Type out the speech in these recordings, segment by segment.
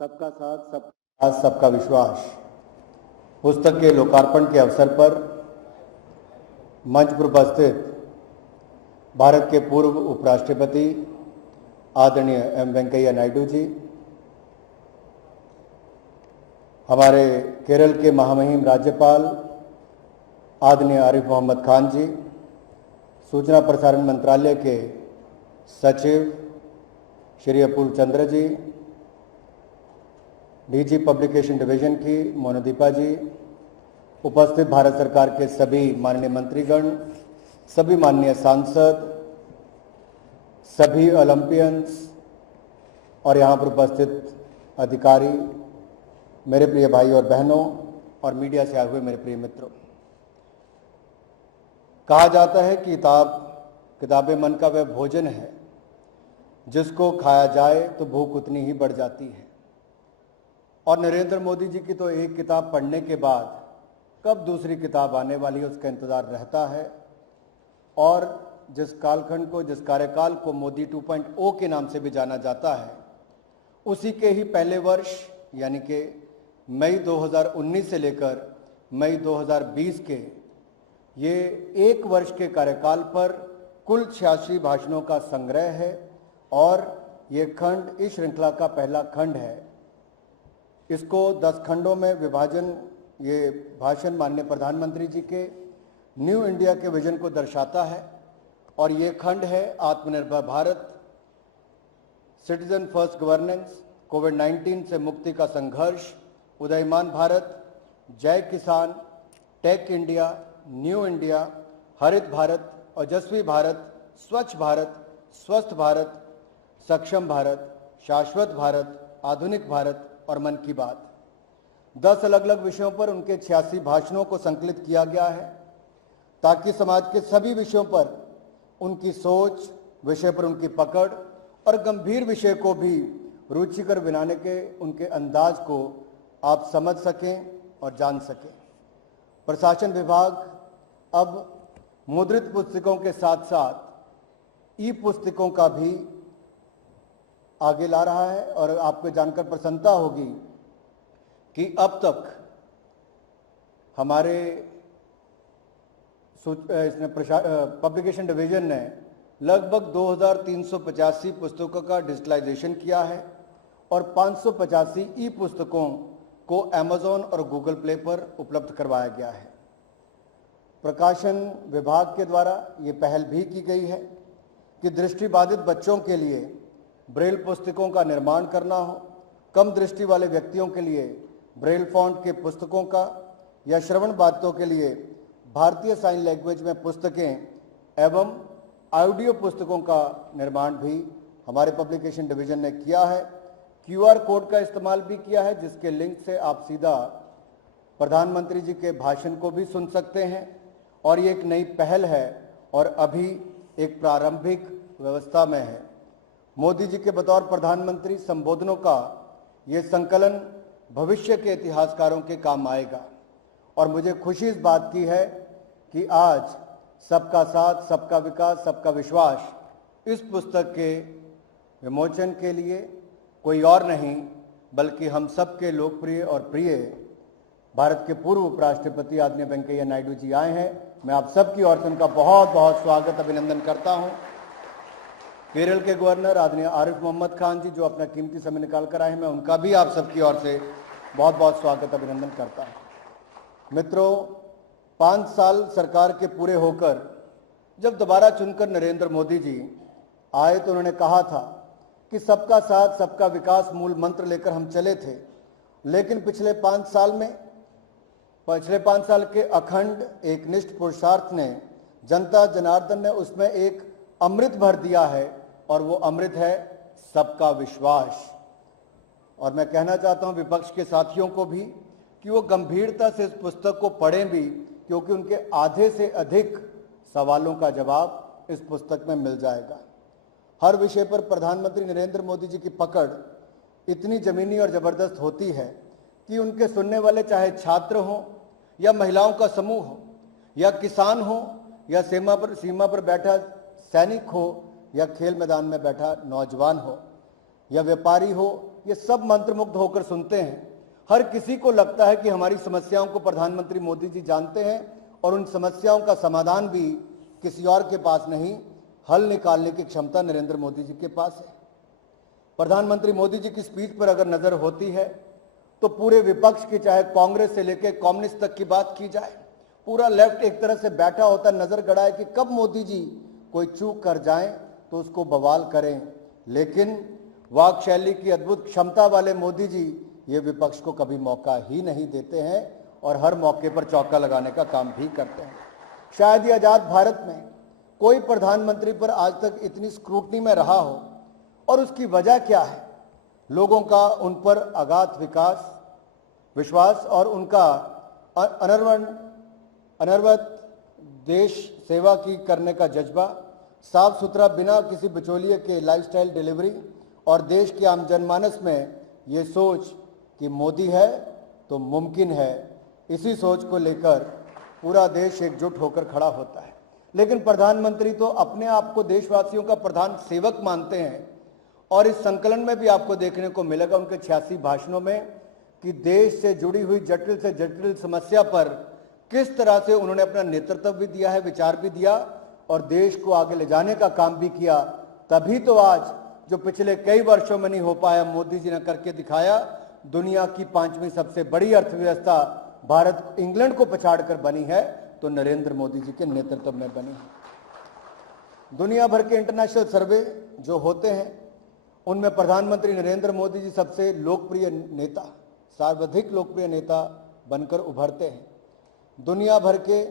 सबका साथ सबका विश्वास पुस्तक के लोकार्पण के अवसर पर मंच पर उपस्थित भारत के पूर्व उपराष्ट्रपति आदरणीय एम वेंकैया नायडू जी, हमारे केरल के महामहिम राज्यपाल आदरणीय आरिफ मोहम्मद खान जी, सूचना प्रसारण मंत्रालय के सचिव श्री अपूर्व Chandra ji, DG publication division की मोनोदीपा जी, उपस्थित भारत सरकार के सभी माननीय मंत्रीगण, सभी माननीय सांसद, सभी ओलंपियंस और यहाँ पर उपस्थित अधिकारी, मेरे प्रिय भाई और बहनों और मीडिया से आए हुए मेरे प्रिय मित्रों। कहा जाता है कि किताबें मन का वह भोजन है जिसको खाया जाए तो भूख उतनी ही बढ़ जाती है। और नरेंद्र मोदी जी की तो एक किताब पढ़ने के बाद कब दूसरी किताब आने वाली है उसका इंतज़ार रहता है। और जिस कालखंड को, जिस कार्यकाल को मोदी 2.0 के नाम से भी जाना जाता है, उसी के ही पहले वर्ष यानी कि मई 2019 से लेकर मई 2020 के ये एक वर्ष के कार्यकाल पर कुल 86 भाषणों का संग्रह है और ये खंड इस श्रृंखला का पहला खंड है। इसको 10 खंडों में विभाजन, ये भाषण माननीय प्रधानमंत्री जी के न्यू इंडिया के विजन को दर्शाता है। और ये खंड है आत्मनिर्भर भारत, सिटीजन फर्स्ट गवर्नेंस, कोविड-19 से मुक्ति का संघर्ष, उदयमान भारत, जय किसान, टेक इंडिया, न्यू इंडिया, हरित भारत, ओजस्वी भारत, स्वच्छ भारत, स्वस्थ भारत, सक्षम भारत, शाश्वत भारत, आधुनिक भारत और मन की बात। 10 अलग अलग विषयों पर उनके 86 भाषणों को संकलित किया गया है ताकि समाज के सभी विषयों पर उनकी सोच, विषय पर उनकी पकड़ और गंभीर विषय को भी रुचिकर बनाने के उनके अंदाज को आप समझ सकें और जान सकें। प्रशासन विभाग अब मुद्रित पुस्तकों के साथ साथ ई पुस्तकों का भी आगे ला रहा है। और आपको जानकर प्रसन्नता होगी कि अब तक हमारे पब्लिकेशन डिवीजन ने लगभग 2385 पुस्तकों का डिजिटलाइजेशन किया है और 585 ई पुस्तकों को अमेज़न और गूगल प्ले पर उपलब्ध करवाया गया है। प्रकाशन विभाग के द्वारा ये पहल भी की गई है कि दृष्टिबाधित बच्चों के लिए ब्रेल पुस्तकों का निर्माण करना हो, कम दृष्टि वाले व्यक्तियों के लिए ब्रेल फॉन्ट के पुस्तकों का या श्रवण बाधितों के लिए भारतीय साइन लैंग्वेज में पुस्तकें एवं ऑडियो पुस्तकों का निर्माण भी हमारे पब्लिकेशन डिवीजन ने किया है। QR कोड का इस्तेमाल भी किया है जिसके लिंक से आप सीधा प्रधानमंत्री जी के भाषण को भी सुन सकते हैं। और ये एक नई पहल है और अभी एक प्रारंभिक व्यवस्था में है। मोदी जी के बतौर प्रधानमंत्री संबोधनों का ये संकलन भविष्य के इतिहासकारों के काम आएगा। और मुझे खुशी इस बात की है कि आज सबका साथ, सबका विकास, सबका विश्वास इस पुस्तक के विमोचन के लिए कोई और नहीं बल्कि हम सबके लोकप्रिय और प्रिय भारत के पूर्व उपराष्ट्रपति आदरणीय वेंकैया नायडू जी आए हैं। मैं आप सबकी ओर से उनका बहुत बहुत स्वागत, अभिनंदन करता हूं। केरल के गवर्नर आदरणीय आरिफ मोहम्मद खान जी जो अपना कीमती समय निकाल कर आए हैं, मैं उनका भी आप सबकी ओर से बहुत बहुत स्वागत, अभिनंदन करता हूं। मित्रों, 5 साल सरकार के पूरे होकर जब दोबारा चुनकर नरेंद्र मोदी जी आए तो उन्होंने कहा था कि सबका साथ, सबका विकास मूल मंत्र लेकर हम चले थे। लेकिन पिछले 5 साल के अखंड एकनिष्ठ पुरुषार्थ ने, जनता जनार्दन ने उसमें एक अमृत भर दिया है और वो अमृत है सबका विश्वास। और मैं कहना चाहता हूं विपक्ष के साथियों को भी कि वो गंभीरता से इस पुस्तक को पढ़ें भी, क्योंकि उनके आधे से अधिक सवालों का जवाब इस पुस्तक में मिल जाएगा। हर विषय पर प्रधानमंत्री नरेंद्र मोदी जी की पकड़ इतनी जमीनी और जबरदस्त होती है कि उनके सुनने वाले चाहे छात्र हों या महिलाओं का समूह हो या किसान हो या सीमा पर बैठा सैनिक हो या खेल मैदान में बैठा नौजवान हो, या व्यापारी हो, ये सब मंत्रमुग्ध होकर सुनते हैं। हर किसी को लगता है कि हमारी समस्याओं को प्रधानमंत्री मोदी जी जानते हैं और उन समस्याओं का समाधान भी किसी और के पास नहीं, हल निकालने की क्षमता नरेंद्र मोदी जी के पास है। प्रधानमंत्री मोदी जी की स्पीच पर अगर नजर होती है तो पूरे विपक्ष की, चाहे कांग्रेस से लेकर कम्युनिस्ट तक की बात की जाए, पूरा लेफ्ट एक तरह से बैठा होता नजर गड़ा है कि कब मोदी जी कोई चूक कर जाएं तो उसको बवाल करें। लेकिन वाक शैली की अद्भुत क्षमता वाले मोदी जी ये विपक्ष को कभी मौका ही नहीं देते हैं और हर मौके पर चौका लगाने का काम भी करते हैं। शायद ही आजाद भारत में कोई प्रधानमंत्री पर आज तक इतनी स्क्रूटनी में रहा हो, और उसकी वजह क्या है? लोगों का उन पर अगाध विश्वास और उनका अनवरत देश सेवा की करने का जज्बा, साफ सुथरा बिना किसी बिचौलिए के लाइफस्टाइल डिलीवरी, और देश के आम जनमानस में ये सोच कि मोदी है तो मुमकिन है। इसी सोच को लेकर पूरा देश एकजुट होकर खड़ा होता है। लेकिन प्रधानमंत्री तो अपने आप को देशवासियों का प्रधान सेवक मानते हैं, और इस संकलन में भी आपको देखने को मिलेगा उनके 86 भाषणों में कि देश से जुड़ी हुई जटिल से जटिल समस्या पर किस तरह से उन्होंने अपना नेतृत्व भी दिया है, विचार भी दिया और देश को आगे ले जाने का काम भी किया। तभी तो आज जो पिछले कई वर्षों में नहीं हो पाया, मोदी जी ने करके दिखाया। दुनिया की 5वीं सबसे बड़ी अर्थव्यवस्था भारत इंग्लैंड को पछाड़कर बनी है तो नरेंद्र मोदी जी के नेतृत्व में बनी है। दुनिया भर के इंटरनेशनल सर्वे जो होते हैं उनमें प्रधानमंत्री नरेंद्र मोदी जी सबसे लोकप्रिय नेता, सर्वाधिक लोकप्रिय नेता बनकर उभरते हैं। दुनिया भर के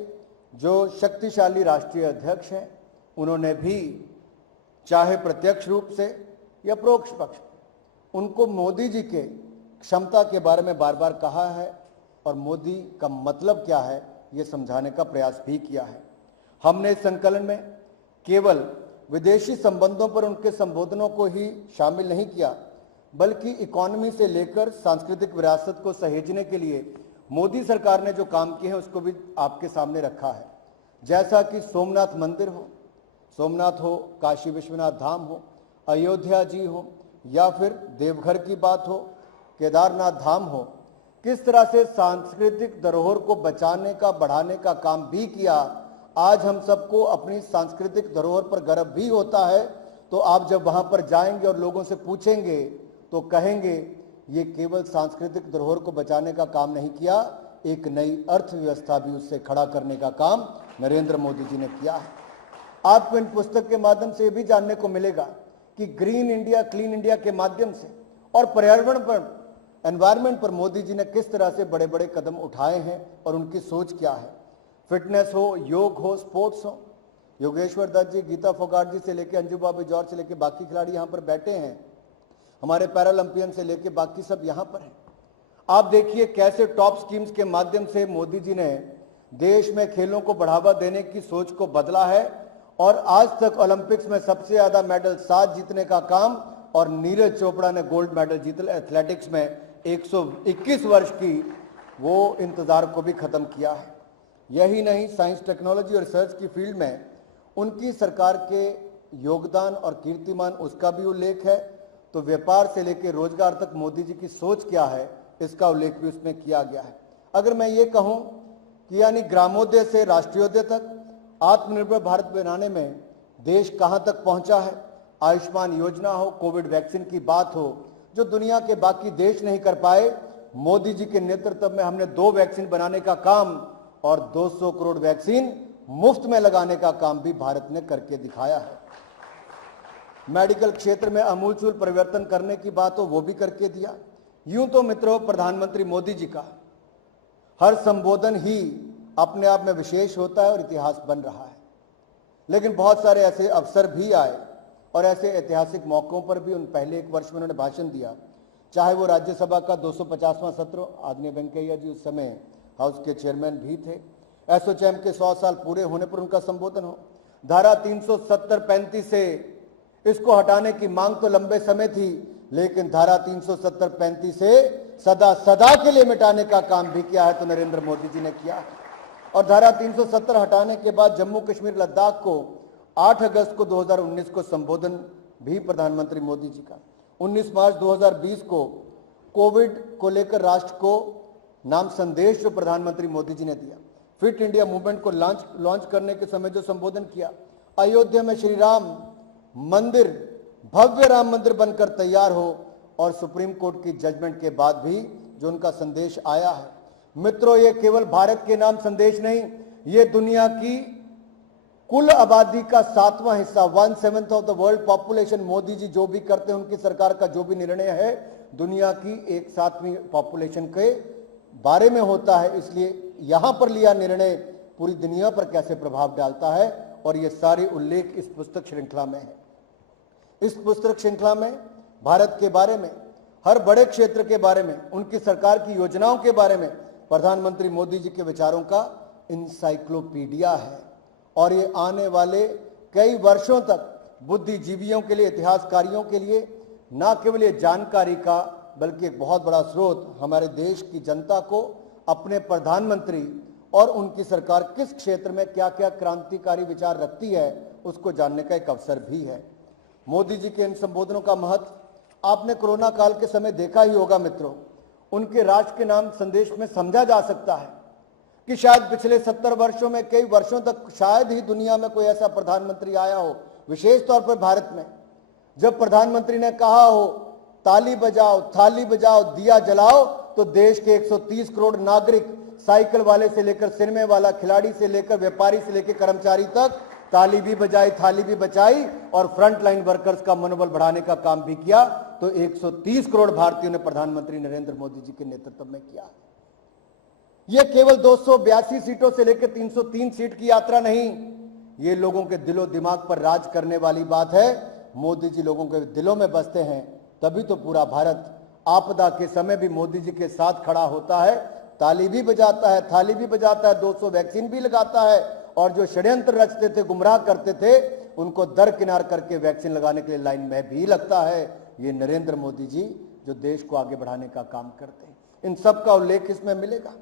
जो शक्तिशाली राष्ट्रीय अध्यक्ष हैं उन्होंने भी चाहे प्रत्यक्ष रूप से या परोक्ष पक्ष उनको मोदी जी के क्षमता के बारे में बार बार कहा है और मोदी का मतलब क्या है ये समझाने का प्रयास भी किया है। हमने इस संकलन में केवल विदेशी संबंधों पर उनके संबोधनों को ही शामिल नहीं किया, बल्कि इकोनॉमी से लेकर सांस्कृतिक विरासत को सहेजने के लिए मोदी सरकार ने जो काम किए हैं उसको भी आपके सामने रखा है। जैसा कि सोमनाथ मंदिर हो, सोमनाथ हो, काशी विश्वनाथ धाम हो, अयोध्या जी हो, या फिर देवघर की बात हो, केदारनाथ धाम हो, किस तरह से सांस्कृतिक धरोहर को बचाने का, बढ़ाने का काम भी किया। आज हम सबको अपनी सांस्कृतिक धरोहर पर गर्व भी होता है। तो आप जब वहां पर जाएंगे और लोगों से पूछेंगे तो कहेंगे ये केवल सांस्कृतिक धरोहर को बचाने का काम नहीं किया, एक नई अर्थव्यवस्था भी उससे खड़ा करने का काम नरेंद्र मोदी जी ने किया है। आपको इन पुस्तक के माध्यम से भी जानने को मिलेगा कि ग्रीन इंडिया, क्लीन इंडिया के माध्यम से और पर्यावरण पर, एनवायरमेंट पर मोदी जी ने किस तरह से बड़े बड़े कदम उठाए हैं और उनकी सोच क्या है। फिटनेस हो, योग हो, स्पोर्ट्स हो, योगेश्वर दत्त जी, गीता फोगाट जी से लेकर अंजू बाबी जॉर्ज से लेकर बाकी खिलाड़ी यहाँ पर बैठे हैं, हमारे पैरालंपियन से लेकर बाकी सब यहाँ पर हैं। आप देखिए कैसे टॉप स्कीम्स के माध्यम से मोदी जी ने देश में खेलों को बढ़ावा देने की सोच को बदला है और आज तक ओलंपिक्स में सबसे ज्यादा मेडल 7 जीतने का काम, और नीरज चोपड़ा ने गोल्ड मेडल जीता एथलेटिक्स में 121 वर्ष की वो इंतजार को भी खत्म किया है। यही नहीं, साइंस, टेक्नोलॉजी और रिसर्च की फील्ड में उनकी सरकार के योगदान और कीर्तिमान उसका भी उल्लेख है। तो व्यापार से लेकर रोजगार तक मोदी जी की सोच क्या है इसका उल्लेख भी उसमें किया गया है। अगर मैं ये कहूं कि यानी ग्रामोदय से राष्ट्रीयोदय तक आत्मनिर्भर भारत बनाने में देश कहां तक पहुंचा है, आयुष्मान योजना हो, कोविड वैक्सीन की बात हो, जो दुनिया के बाकी देश नहीं कर पाए, मोदी जी के नेतृत्व में हमने 2 वैक्सीन बनाने का काम और 200 करोड़ वैक्सीन मुफ्त में लगाने का काम भी भारत ने करके दिखाया है। मेडिकल क्षेत्र में आमूलचूल परिवर्तन करने की बात हो, वो भी करके दिया। यूं तो मित्रों, प्रधानमंत्री मोदी जी का हर संबोधन ही अपने आप में विशेष होता है और इतिहास बन रहा है। लेकिन बहुत सारे ऐसे अवसर भी आए और ऐसे ऐतिहासिक मौकों पर भी उन पहले 1 वर्ष में उन्होंने भाषण दिया, चाहे वो राज्यसभा का 250वां सत्र, आदरणीय वेंकैया जी उस समय हाउस के चेयरमैन भी थे, एसोचैम के 100 साल पूरे होने पर उनका संबोधन हो, धारा 370-35 से इसको हटाने की मांग तो लंबे समय थी, लेकिन धारा 370-35 से सदा सदा के लिए मिटाने का काम भी किया है तो नरेंद्र मोदी जी ने किया है। और धारा 370 हटाने के बाद जम्मू कश्मीर, लद्दाख को 8 अगस्त को 2019 को संबोधन भी प्रधानमंत्री मोदी जी का, 19 मार्च 2020 को कोविड को लेकर राष्ट्र को नाम संदेश जो प्रधानमंत्री मोदी जी ने दिया, फिट इंडिया मूवमेंट को लॉन्च करने के समय जो संबोधन किया, अयोध्या में श्री राम मंदिर, भव्य राम मंदिर बनकर तैयार हो, और सुप्रीम कोर्ट की जजमेंट के बाद भी जो उनका संदेश आया है। मित्रों, ये केवल भारत के नाम संदेश नहीं, ये दुनिया की कुल आबादी का 7वां हिस्सा, 1/7 of the world population, Modi ji जो भी करते हैं, उनकी सरकार का जो भी निर्णय है, दुनिया की 1/7वीं पॉपुलेशन के बारे में होता है। इसलिए यहां पर लिया निर्णय पूरी दुनिया पर कैसे प्रभाव डालता है, और ये सारे उल्लेख इस पुस्तक श्रृंखला में है। इस पुस्तक श्रृंखला में भारत के बारे में, हर बड़े क्षेत्र के बारे में, उनकी सरकार की योजनाओं के बारे में प्रधानमंत्री मोदी जी के विचारों का इंसाइक्लोपीडिया है, और ये आने वाले कई वर्षों तक बुद्धिजीवियों के लिए, इतिहासकारियों के लिए न केवल ये जानकारी का, बल्कि एक बहुत बड़ा स्रोत, हमारे देश की जनता को अपने प्रधानमंत्री और उनकी सरकार किस क्षेत्र में क्या क्या क्रांतिकारी विचार रखती है, उसको जानने का एक अवसर भी है। मोदी जी के इन संबोधनों का महत्व आपने कोरोना काल के समय देखा ही होगा मित्रों। उनके राष्ट्र के नाम संदेश में समझा जा सकता है कि शायद पिछले 70 वर्षों में, कई वर्षों तक शायद ही दुनिया में कोई ऐसा प्रधानमंत्री आया हो, विशेष तौर पर भारत में, जब प्रधानमंत्री ने कहा हो ताली बजाओ, थाली बजाओ, दिया जलाओ, तो देश के 130 करोड़ नागरिक, साइकिल वाले से लेकर सिनेमे वाला, खिलाड़ी से लेकर व्यापारी से लेकर कर्मचारी तक, ताली भी बजाई, थाली भी बचाई, और फ्रंट लाइन वर्कर्स का मनोबल बढ़ाने का काम भी किया। तो 130 करोड़ भारतीयों ने प्रधानमंत्री नरेंद्र मोदी जी के नेतृत्व में किया। यह केवल 282 सीटों से लेकर 303 सीट की यात्रा नहीं, ये लोगों के दिलो दिमाग पर राज करने वाली बात है। मोदी जी लोगों के दिलों में बसते हैं, तभी तो पूरा भारत आपदा के समय भी मोदी जी के साथ खड़ा होता है, ताली भी बजाता है, थाली भी बजाता है, 200 वैक्सीन भी लगाता है, और जो षड्यंत्र रचते थे, गुमराह करते थे, उनको दरकिनार करके वैक्सीन लगाने के लिए लाइन में भी लगता है। ये नरेंद्र मोदी जी जो देश को आगे बढ़ाने का काम करते हैं, इन सब का उल्लेख इसमें मिलेगा।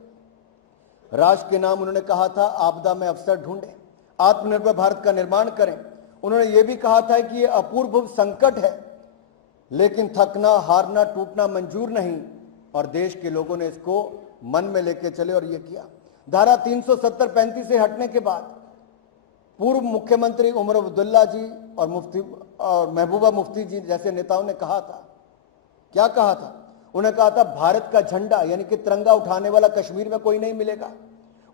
राष्ट्र के नाम उन्होंने कहा था आपदा में अवसर ढूंढें, आत्मनिर्भर भारत का निर्माण करें। उन्होंने ये भी कहा था कि ये अपूर्व संकट है, लेकिन थकना, हारना, टूटना मंजूर नहीं, और देश के लोगों ने इसको मन में लेके चले और ये किया। धारा 370-35 से हटने के बाद पूर्व मुख्यमंत्री उमर अब्दुल्ला जी और महबूबा मुफ्ती जी जैसे नेताओं ने कहा था, क्या कहा था? उन्होंने कहा था भारत का झंडा यानी कि तिरंगा उठाने वाला कश्मीर में कोई नहीं मिलेगा।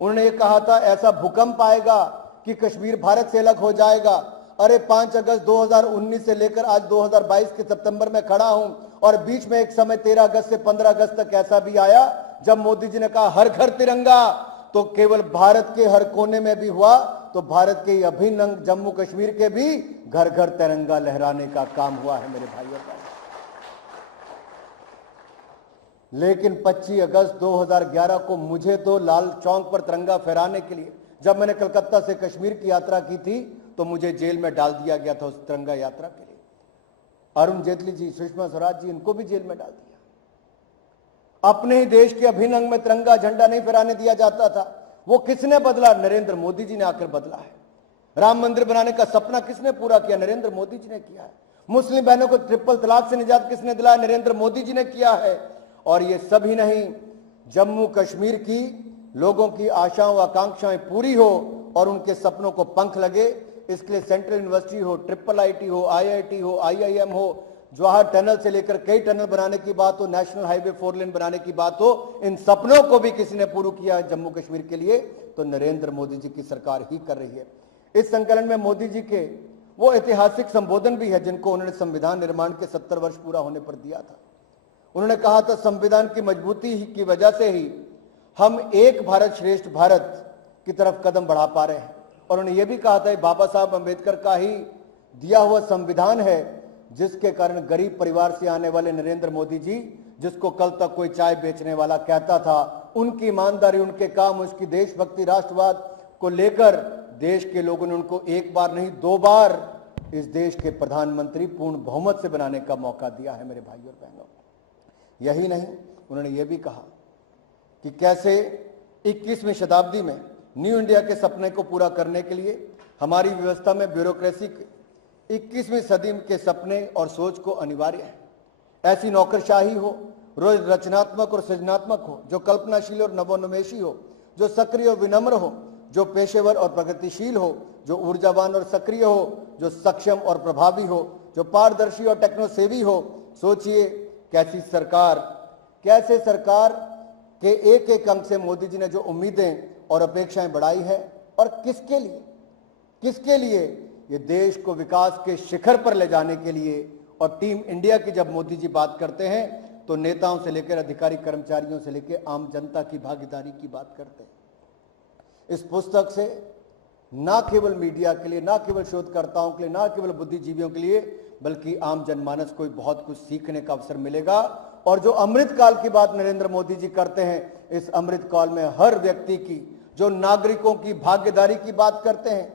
उन्होंने ये कहा था ऐसा भूकंप आएगा कि कश्मीर भारत से अलग हो जाएगा। अरे 5 अगस्त 2019 से लेकर आज 2022 के सितंबर में खड़ा हूं, और बीच में एक समय 13 अगस्त से 15 अगस्त तक ऐसा भी आया जब मोदी जी ने कहा हर घर तिरंगा, तो केवल भारत के हर कोने में भी हुआ, तो भारत के अभिन्न अंग जम्मू कश्मीर के भी घर घर तिरंगा लहराने का काम हुआ है मेरे भाइयों का। लेकिन 25 अगस्त 2011 को मुझे तो लाल चौक पर तिरंगा फहराने के लिए, जब मैंने कलकत्ता से कश्मीर की यात्रा की थी, तो मुझे जेल में डाल दिया गया था उस तिरंगा यात्रा के लिए। अरुण जेटली जी, सुषमा स्वराज जी, इनको भी जेल में डाल दिया। अपने ही देश के अभिन्न अंग में तिरंगा झंडा नहीं फहराने दिया जाता था। वो किसने बदला? नरेंद्र मोदी जी ने आकर बदला है। राम मंदिर बनाने का सपना किसने पूरा किया? नरेंद्र मोदी जी ने किया है। मुस्लिम बहनों को ट्रिपल तलाक से निजात किसने दिलाया? नरेंद्र मोदी जी ने किया है। और ये सभी नहीं, जम्मू कश्मीर की लोगों की आशाओं आकांक्षाएं पूरी हो और उनके सपनों को पंख लगे, इसके लिए सेंट्रल यूनिवर्सिटी हो, ट्रिपल आईटी हो, आईआईटी हो, आईआईएम हो, जवाहर टनल से लेकर कई टनल बनाने की बात हो, नेशनल हाईवे 4 लेन बनाने की बात हो, इन सपनों को भी किसी ने पूरा किया है जम्मू कश्मीर के लिए, तो नरेंद्र मोदी जी की सरकार ही कर रही है। इस संकलन में मोदी जी के वो ऐतिहासिक संबोधन भी है जिनको उन्होंने संविधान निर्माण के 70 वर्ष पूरा होने पर दिया था। उन्होंने कहा था संविधान की मजबूती की वजह से ही हम एक भारत श्रेष्ठ भारत की तरफ कदम बढ़ा पा रहे हैं। और उन्होंने ये भी कहा था बाबा साहब अम्बेडकर का ही दिया हुआ संविधान है जिसके कारण गरीब परिवार से आने वाले नरेंद्र मोदी जी, जिसको कल तक कोई चाय बेचने वाला कहता था, उनकी ईमानदारी, उनके काम, उसकी देशभक्ति, राष्ट्रवाद को लेकर देश के लोगों ने उनको एक बार नहीं 2 बार इस देश के प्रधानमंत्री पूर्ण बहुमत से बनाने का मौका दिया है मेरे भाइयों और बहनों। यही नहीं, उन्होंने ये भी कहा कि कैसे 21वीं शताब्दी में न्यू इंडिया के सपने को पूरा करने के लिए हमारी व्यवस्था में ब्यूरोक्रेसी 21वीं सदी के सपने और सोच को अनिवार्य है। ऐसी नौकरशाही हो रोज रचनात्मक और सृजनात्मक हो, जो कल्पनाशील और नवोन्मेषी हो, जो सक्रिय और विनम्र हो, जो पेशेवर और प्रगतिशील हो, जो ऊर्जावान और सक्रिय हो, जो सक्षम और प्रभावी हो, जो पारदर्शी और टेक्नो सेवी हो। सोचिए कैसे सरकार के एक एक अंक से मोदी जी ने जो उम्मीदें और अपेक्षाएं बढ़ाई है, और किसके लिए ये देश को विकास के शिखर पर ले जाने के लिए। और टीम इंडिया की जब मोदी जी बात करते हैं तो नेताओं से लेकर अधिकारी कर्मचारियों से लेकर आम जनता की भागीदारी की बात करते हैं। इस पुस्तक से ना केवल मीडिया के लिए, ना केवल शोधकर्ताओं के लिए, ना केवल बुद्धिजीवियों के लिए, बल्कि आम जनमानस को बहुत कुछ सीखने का अवसर मिलेगा। और जो अमृत काल की बात नरेंद्र मोदी जी करते हैं, इस अमृत काल में हर व्यक्ति की, जो नागरिकों की भागीदारी की बात करते हैं,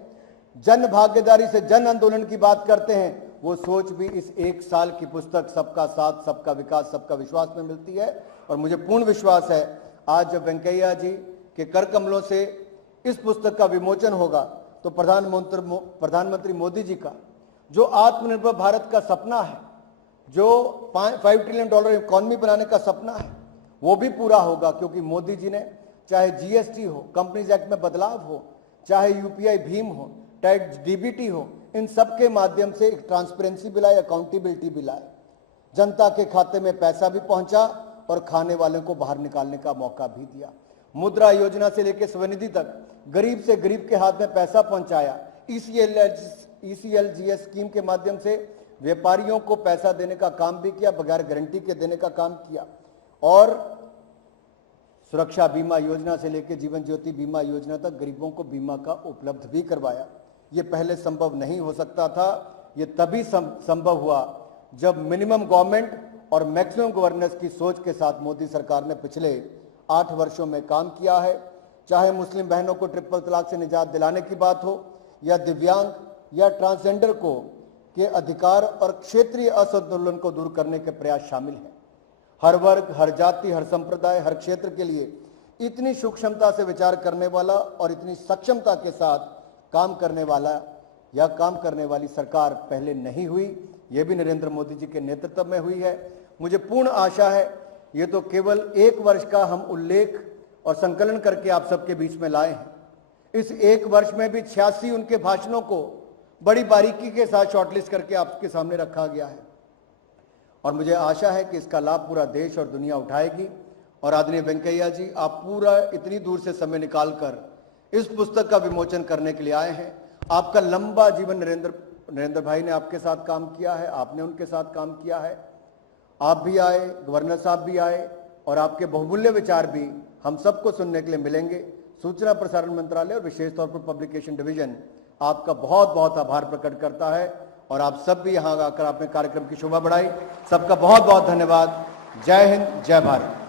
जन भागीदारी से जन आंदोलन की बात करते हैं, वो सोच भी इस एक साल की पुस्तक सबका साथ सबका विकास सबका विश्वास में मिलती है। और मुझे पूर्ण विश्वास है आज जब वेंकैया जी के कर कमलों से इस पुस्तक का विमोचन होगा तो प्रधानमंत्री मोदी जी का जो आत्मनिर्भर भारत का सपना है, जो $5 ट्रिलियन इकोनॉमी बनाने का सपना है, वो भी पूरा होगा। क्योंकि मोदी जी ने चाहे जीएसटी हो, कंपनीज एक्ट में बदलाव हो, चाहे यूपीआई भीम हो, चाहे डीबीटी हो, इन सब के माध्यम से एक ट्रांसपेरेंसी भी लाए, अकाउंटेबिलिटी भी लाए, जनता के खाते में पैसा भी पहुंचा और खाने वालों को बाहर निकालने का मौका भी दिया। मुद्रा योजना से लेकर स्वनिधि तक गरीब से गरीब के हाथ में पैसा पहुंचाया। ECLGS स्कीम के माध्यम से व्यापारियों को पैसा देने का काम भी किया, बगैर गारंटी के देने का काम किया। और सुरक्षा बीमा योजना से लेकर जीवन ज्योति बीमा योजना तक गरीबों को बीमा का उपलब्ध भी करवाया। ये पहले संभव नहीं हो सकता था, ये तभी संभव हुआ जब मिनिमम गवर्नमेंट और मैक्सिमम गवर्नेंस की सोच के साथ मोदी सरकार ने पिछले 8 वर्षों में काम किया है। चाहे मुस्लिम बहनों को ट्रिपल तलाक से निजात दिलाने की बात हो, या दिव्यांग या ट्रांसजेंडर को के अधिकार और क्षेत्रीय असंतुलन को दूर करने के प्रयास शामिल हैं। हर वर्ग, हर जाति, हर संप्रदाय, हर क्षेत्र के लिए इतनी सूक्ष्मता से विचार करने वाला और इतनी सक्षमता के साथ काम करने वाली सरकार पहले नहीं हुई। यह भी नरेंद्र मोदी जी के नेतृत्व में हुई है। मुझे पूर्ण आशा है ये तो केवल 1 वर्ष का हम उल्लेख और संकलन करके आप सबके बीच में लाए हैं। इस 1 वर्ष में भी 86 उनके भाषणों को बड़ी बारीकी के साथ शॉर्टलिस्ट करके आपके सामने रखा गया है। और मुझे आशा है कि इसका लाभ पूरा देश और दुनिया उठाएगी। और आदरणीय वेंकैया जी, आप पूरा इतनी दूर से समय निकालकर इस पुस्तक का विमोचन करने के लिए आए हैं। आपका लंबा जीवन नरेंद्र भाई ने आपके साथ काम किया है, आपने उनके साथ काम किया है। आप भी आए, गवर्नर साहब भी आए, और आपके बहुमूल्य विचार भी हम सबको सुनने के लिए मिलेंगे। सूचना प्रसारण मंत्रालय और विशेष तौर पर पब्लिकेशन डिवीजन आपका बहुत बहुत आभार प्रकट करता है। और आप सब भी यहाँ आकर आपने कार्यक्रम की शोभा बढ़ाई। सबका बहुत बहुत धन्यवाद। जय हिंद, जय भारत।